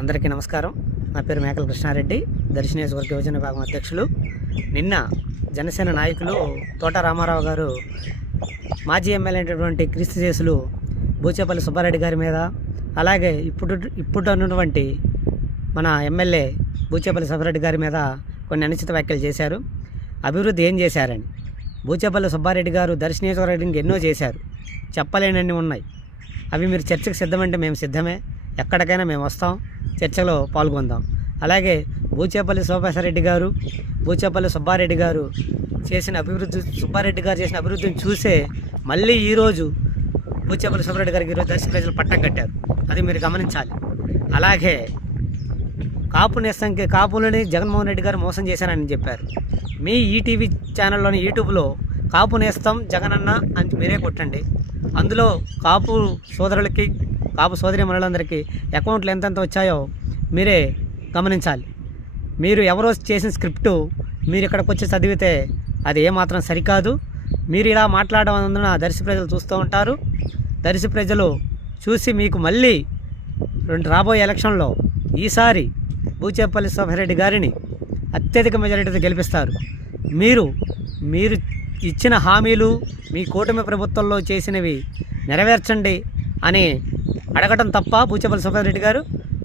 అందరికీ నమస్కారం. నా పేరు మేకల కృష్ణారెడ్డి, దర్శి నియోజకవర్గ యువజన విభాగం అధ్యక్షులు. నిన్న జనసేన నాయకులు తోట రామారావు గారు మాజీ ఎమ్మెల్యే అయినటువంటి క్రీస్తు చేసులు బూచేపల్లి సుబ్బారెడ్డి గారి మీద, అలాగే ఇప్పుడు ఉన్నటువంటి మన ఎమ్మెల్యే బూచేపల్లి సుబ్బారెడ్డి గారి మీద కొన్ని అనుచిత వ్యాఖ్యలు చేశారు. అభివృద్ధి ఏం చేశారని. బూచేపల్లి సుబ్బారెడ్డి గారు దర్శి నియోజకవర్గానికి ఎన్నో చేశారు, చెప్పలేనన్ని ఉన్నాయి. అవి మీరు చర్చకు సిద్ధమంటే మేము సిద్ధమే, ఎక్కడికైనా మేము వస్తాం, చర్చలో పాల్గొందాం. అలాగే బూచేపల్లి సుబ్బారెడ్డి గారు చేసిన అభివృద్ధిని చూసే మళ్ళీ ఈరోజు బూచేపల్లి సుబ్బారెడ్డి గారికి ఈరోజు దర్శి ప్రజలు పట్టం కట్టారు. అది మీరు గమనించాలి. అలాగే కాపులని జగన్మోహన్ రెడ్డి గారు మోసం చేశారని చెప్పారు. మీ ఈటీవీ ఛానల్లోని యూట్యూబ్లో కాపు నేస్తం జగనన్న అని మీరే కొట్టండి. అందులో కాపు సోదరులకి, కాపు సోదరి మనులందరికీ అకౌంట్లు ఎంతెంత వచ్చాయో మీరే గమనించాలి. మీరు ఎవరో చేసిన స్క్రిప్టు మీరు ఇక్కడికి వచ్చి చదివితే అది ఏమాత్రం సరికాదు. మీరు ఇలా మాట్లాడడం అందున దర్శి ప్రజలు చూస్తూ ఉంటారు. దర్శి ప్రజలు చూసి మీకు మళ్ళీ రాబోయే ఎలక్షన్లో ఈసారి బూచేపల్లి సుబ్బారెడ్డి గారిని అత్యధిక మెజారిటీతో గెలిపిస్తారు. మీరు ఇచ్చిన హామీలు, మీ కూటమి ప్రభుత్వంలో చేసినవి నెరవేర్చండి అని అడగటం తప్ప బూచేపల్లి సుబ్బారెడ్డి గారు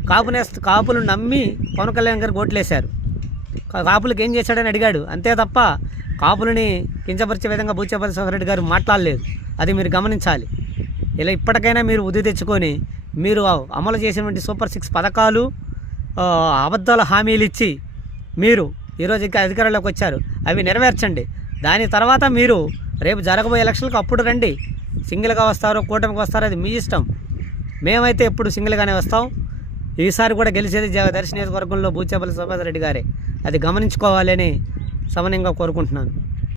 కాపులు నమ్మి పవన్ కళ్యాణ్ గారు ఓట్లేశారు. కాపులకు ఏం చేశాడని అడిగాడు, అంతే తప్ప కాపులని కించపరిచే విధంగా బూచేపల్లి సుబ్బారెడ్డి గారు మాట్లాడలేదు. అది మీరు గమనించాలి. ఇలా ఇప్పటికైనా మీరు బుద్ధి తెచ్చుకొని మీరు అమలు చేసినటువంటి సూపర్ 6 పథకాలు, అబద్ధాల హామీలు ఇచ్చి మీరు ఈరోజు ఇంకా అధికారంలోకి వచ్చారు, అవి నెరవేర్చండి. దాని తర్వాత మీరు రేపు జరగబోయే ఎలక్షన్లకు అప్పుడు రండి. సింగిల్గా వస్తారో కూటమికి వస్తారో అది మీ ఇష్టం. మేమైతే ఎప్పుడు సింగిల్గానే వస్తాం. ఈసారి కూడా గెలిచేది దర్శి నియోజకవర్గంలో బూచేపల్లి సుబ్బారెడ్డి గారే. అది గమనించుకోవాలని సమన్యంగా కోరుకుంటున్నాను.